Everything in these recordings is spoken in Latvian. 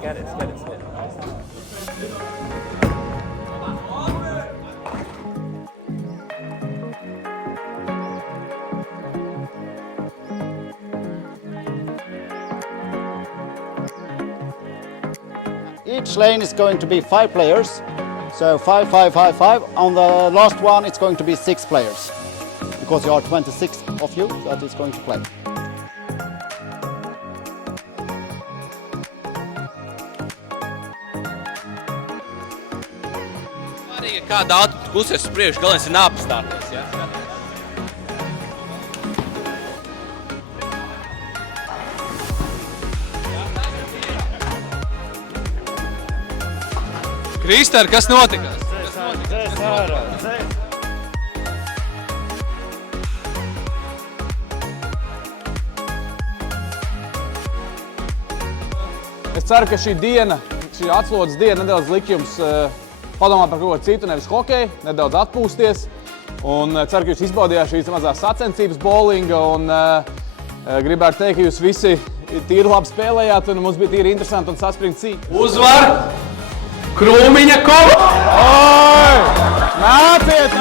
Skaties. Each lane is going to be 5 players, so 5, 5, 5, 5. On the last one, it's going to be 6 players, because there are 26 of you that is going to play. Svarīgi, kā daudz kusies uz priekšu, galvenais ir neapstāties. Ja? Kristēr, kas notikās? Es ceru, ka šī diena, šī atslodzes diena nedaudz liks jums padomāt par kaut ko citu, nevis hokeju, nedaudz atpūsties. Un ceru, ka jūs izbaudījāt šīs mazās sacensības bowlinga un gribētu teikt, ka jūs visi tīri labi spēlējāt un mums bija tīri interesanti un saspringti cīņa. Uzvar! Krūmiņa komanda! Oi! Nāciet!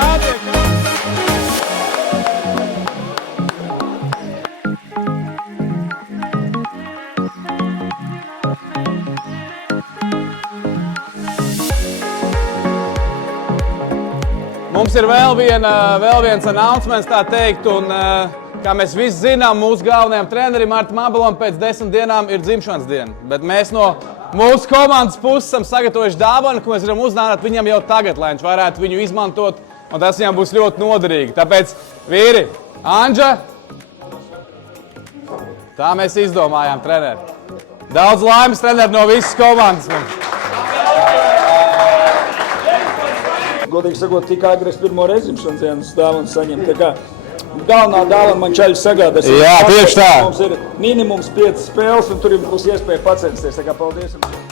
Mums ir vēl viens announcements, tā teikt, un kā mēs visi zinām, mūsu galvenajam trenerim Artim Abelam pēc 10 dienām ir dzimšanas diena. Bet mēs no mūsu komandas puses esam sagatavojuši dāvanu, ko mēs varam uzdāvināt viņam jau tagad, lai viņš varētu viņu izmantot, un tas viņam būs ļoti noderīgi. Tāpēc, vīri, Anģa, tā mēs izdomājām, treneri. Daudz laimes, treneri, no visas komandas mums. Godīgi sakot, tik agri es pirmo reizimšanas dienas dāvanu saņemu. Tā kā galvenā dāvana man čaļi sagādās. Jā, tieši tā. Mums ir minimums 5 spēles, un tur jums būs iespēja pacensties. Tā kā paldies jums.